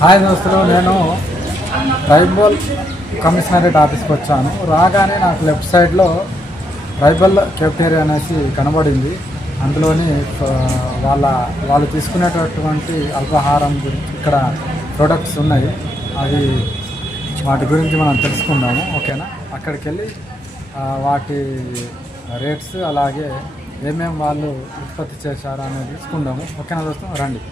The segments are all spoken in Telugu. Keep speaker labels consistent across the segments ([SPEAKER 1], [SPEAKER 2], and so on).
[SPEAKER 1] హాయ్ దోస్తులు నేను ట్రైబల్ కమిషనరేట్ ఆఫీస్కి వచ్చాను. రాగానే నాకు లెఫ్ట్ సైడ్లో ట్రైబల్ కెఫ్టేరియా అనేసి కనబడింది. అందులోని వాళ్ళ వాళ్ళు తీసుకునేటటువంటి అల్పాహారం గురించి ఇక్కడ ప్రొడక్ట్స్ ఉన్నాయి. అవి వాటి గురించి మనం తెలుసుకుందాము ఓకేనా? అక్కడికి వెళ్ళి వాటి రేట్స్ అలాగే ఏమేమి వాళ్ళు ఉత్పత్తి చేశారు అనేది తీసుకుందాము ఓకేనా దోస్తం? రండి.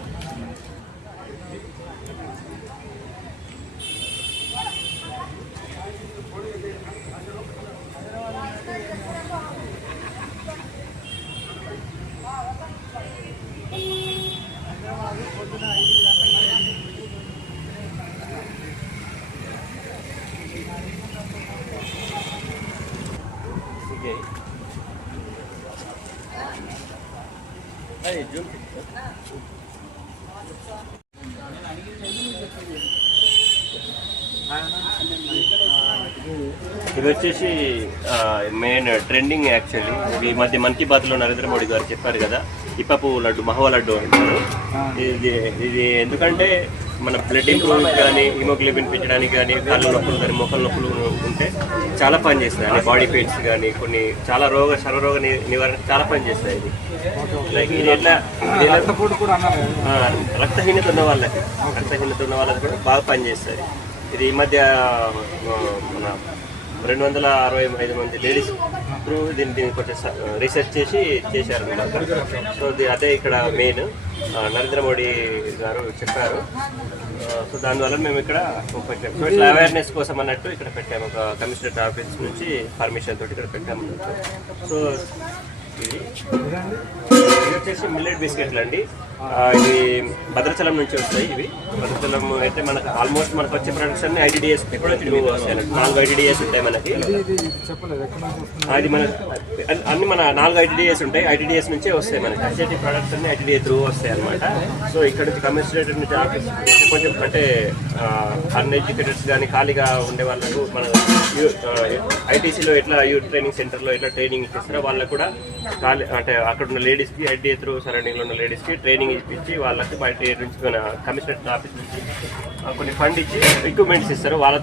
[SPEAKER 2] ఇది వచ్చేసి మెయిన్ ట్రెండింగ్ యాక్చువల్లీ ఈ మధ్య మన్ కీ బాత్లో నరేంద్ర మోడీ గారు చెప్పారు కదా ఇప్పపు లడ్డు మహవ లడ్డు అంటారు. ఇది ఇది ఎందుకంటే మన బ్లడ్ ఇంప్రూవ్ కానీ హిమోగ్లోబిన్ పెంచడానికి కానీ కాళ్ళ నొప్పులు కానీ మొక్కల నొప్పులు ఉంటే చాలా పని చేస్తాయి అంటే బాడీ పెయిన్స్ కానీ కొన్ని చాలా రోగ సర్వరోగ నివారణ చాలా పని చేస్తాయి ఇది లైక్ ఎట్లా రక్తహీనత ఉన్న వాళ్ళకి రక్తహీనత ఉన్న వాళ్ళకి కూడా బాగా పనిచేస్తుంది ఇది ఈ మధ్య మన రెండు వందల అరవై ఐదు మంది లేడీస్ త్రూ దీన్ని దీన్ని కొంచెం రీసెర్చ్ చేసి చేశారు సో అదే ఇక్కడ మెయిన్. నరేంద్ర మోడీ గారు చెప్పారు. సో దానివల్ల మేము ఇక్కడ పెట్టాము అవేర్నెస్ కోసం అన్నట్టు ఇక్కడ పెట్టాము. ఒక కమిషనరేట్ ఆఫీస్ నుంచి పర్మిషన్ తోటి ఇక్కడ పెట్టాము సో ఇది వచ్చేసి మిల్లెట్ బిస్కెట్లు అండి. ఇవి ఇది భద్రాచలం నుంచి వస్తాయి ఇవి. భద్రాచలం అయితే మనకు ఆల్మోస్ట్ మనకు వచ్చే ప్రొడక్ట్స్ అన్ని ఐడిడిఎస్ వస్తాయి నాలుగు ఐడిడిఎస్ ఉంటాయి మనకి. అది మన అన్ని- మన నాలుగు ఐటీడీఎస్ ఉంటాయి. ఐటీడీఎస్ నుంచే వస్తాయి మనకి. అసెటి ప్రొడక్ట్స్ అన్ని ఐటీడీఏ త్రూ వస్తాయి అనమాట సో ఇక్కడ నుంచి కమిషనరేటర్ నుంచి ఆఫీస్ కొంచెం అంటే అన్ఎడ్యుకేటెడ్స్ కానీ ఖాళీగా ఉండే వాళ్ళకు మన ఐటీసీలో ఎట్లా యూ ట్రైనింగ్ సెంటర్లో ఎట్లా ట్రైనింగ్ ఇస్తారో వాళ్ళకు కూడా ఖాళీ అంటే అక్కడ ఉన్న లేడీస్కి ఐటీఏ త్రూ సరౌండింగ్లో ఉన్న లేడీస్కి ట్రైనింగ్ ఇప్పించి వాళ్ళకి బయట నుంచి కమిషనరేట్ ఆఫీస్ నుంచి కొన్ని ఫండ్ ఇచ్చి ఎక్విప్మెంట్స్ ఇస్తారు. వాళ్ళ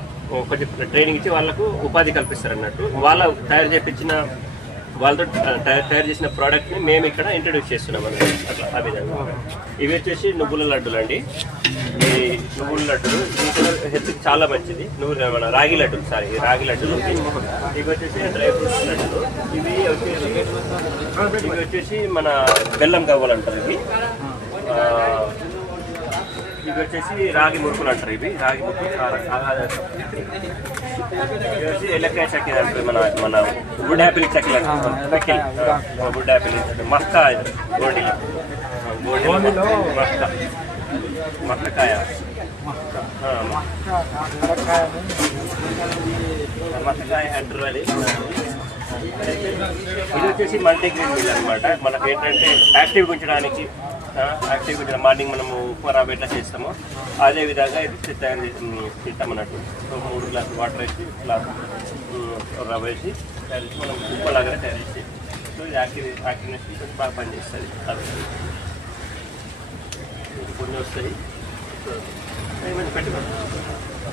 [SPEAKER 2] కొంచెం ట్రైనింగ్ ఇచ్చి వాళ్ళకు ఉపాధి కల్పిస్తారు అన్నట్టు. వాళ్ళ తయారు చేపించిన వాళ్ళతో తయారు తయారు చేసిన ప్రోడక్ట్ని మేము ఇక్కడ ఇంట్రడ్యూస్ చేస్తున్నాం అన్నమాట అట్లా ఆ విధంగా. ఇవి వచ్చేసి నువ్వుల లడ్డులు అండి. ఈ నువ్వుల లడ్డులు హెల్త్కి చాలా మంచిది. నువ్వు మన రాగి లడ్డులు సారీ ఈ రాగి లడ్డులు. ఇవి వచ్చేసి డ్రై ఫ్రూట్స్ లడ్డులు. ఇవి వచ్చేసి ఇవి వచ్చేసి మన బెల్లం గవ్వలు అంటారు ఇవి. ఆ, ఇవి వచ్చేసి రాగి మురుకులు అంటారు ఇవి రాగి మురుకులు కార- ఆ- ఇవి వచ్చి ఎల్లకాయ చక్కెర అంటారు మన మన గుడ్ యాపిల్ చక్కెర అంటారు చక్కెర. ఆ, గుడ్ యాపిల్ మక్క గోడి గోడి మక్క మక్కకాయ ఆ, మక్కకాయ అంటారు అది ఇది వచ్చేసి మల్టీగ్రీన్ మీల్ అనమాట మనకి ఏంటంటే యాక్టివ్ ఉంచడానికి యాక్టివ్ ఉంచిన మార్నింగ్ మనము ఉప్మా రవ్వ ఎట్లా చేస్తామో. అదే విధంగా ఇది తయారు చేసి తింటామన్నట్టు సో మూడు గ్లాసులు వాటర్ వేసి గ్లాస్ రవ్వ వేసి తయారు చేసి మనం ఉప్పు లాగానే తయారు చేసి సో ఇది యాక్టివ్ యాక్టివ్నెస్ కొంచెం బాగా పనిచేస్తుంది. కొన్ని వస్తాయి. పెట్టుకోండి.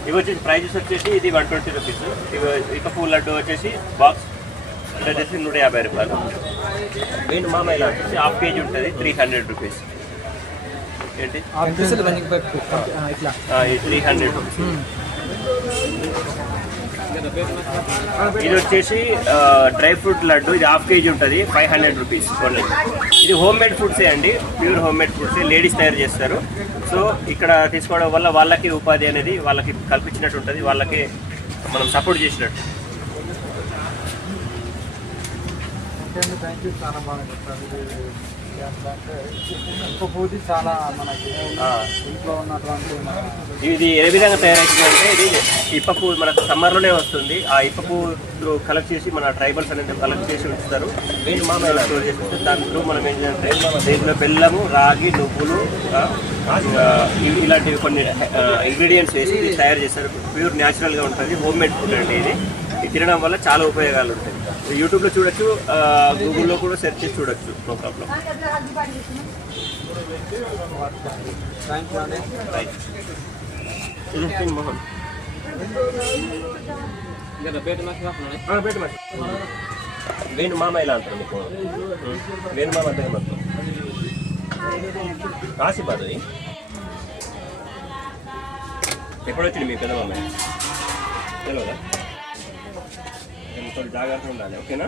[SPEAKER 2] ఇవి వచ్చేసి ప్రైజెస్ వచ్చేసి ఇది వన్ ట్వంటీ రూపీస్. ఇక పూల లడ్డు వచ్చేసి బాక్స్ అంటే వచ్చేసి నూట యాభై రూపాయలు. మెయిన్ మామయ్య వచ్చేసి హాఫ్ కేజీ ఉంటుంది త్రీ హండ్రెడ్ రూపీస్ ఏంటి? త్రీ హండ్రెడ్ రూపీస్ ఇది వచ్చేసి డ్రై ఫ్రూట్ లడ్డు ఇది హాఫ్ కేజీ ఉంటుంది ఫైవ్ హండ్రెడ్ రూపీస్ ఓన్లీ ఇది హోమ్ మేడ్ ఫుడ్సే అండి ప్యూర్ హోమ్ మేడ్ ఫుడ్సే లేడీస్ తయారు చేస్తారు. సో ఇక్కడ తీసుకోవడం వల్ల వాళ్ళకి ఉపాధి అనేది వాళ్ళకి కల్పించినట్టు ఉంటుంది వాళ్ళకి మనం సపోర్ట్ చేసినట్టు.
[SPEAKER 1] ఓకే థ్యాంక్ యూ చాలా బాగా చెప్పారు. చాలా మనకి ఇంట్లో ఉన్నటువంటి
[SPEAKER 2] ఇది ఏ విధంగా తయారవుతుందంటే ఇది ఇప్పపు మనకు సమ్మర్లోనే వస్తుంది. ఆ ఇప్పపు కలెక్ట్ చేసి మన ట్రైబల్స్ అనేది కలెక్ట్ చేసి ఉంచుతారు. మెయిన్ మామూలు స్టోర్ చేసి ఉంచుతారు. త్రూ మనం ఏంటంటే దీంట్లో బెల్లము రాగి నువ్వులు ఇలాంటివి కొన్ని ఇంగ్రీడియంట్స్ వేసి తయారు చేస్తారు. ప్యూర్ న్యాచురల్గా ఉంటుంది. హోమ్ మేడ్ ఫుడ్ అండి ఇది. ఇది తినడం వల్ల చాలా ఉపయోగాలు ఉంటాయి. యూట్యూబ్లో చూడొచ్చు గూగుల్లో కూడా సెర్చ్ చేసి చూడొచ్చు no problem right Mohan Venu మామ ఇలా అంటారు మీకు? వేణు మామ అంటే మొత్తం కాశీబాద్ అది. మీ పెద్ద మామయ్య? తెలియదా కొంచెం జాగ్రత్తగా ఉండాలి ఓకేనా?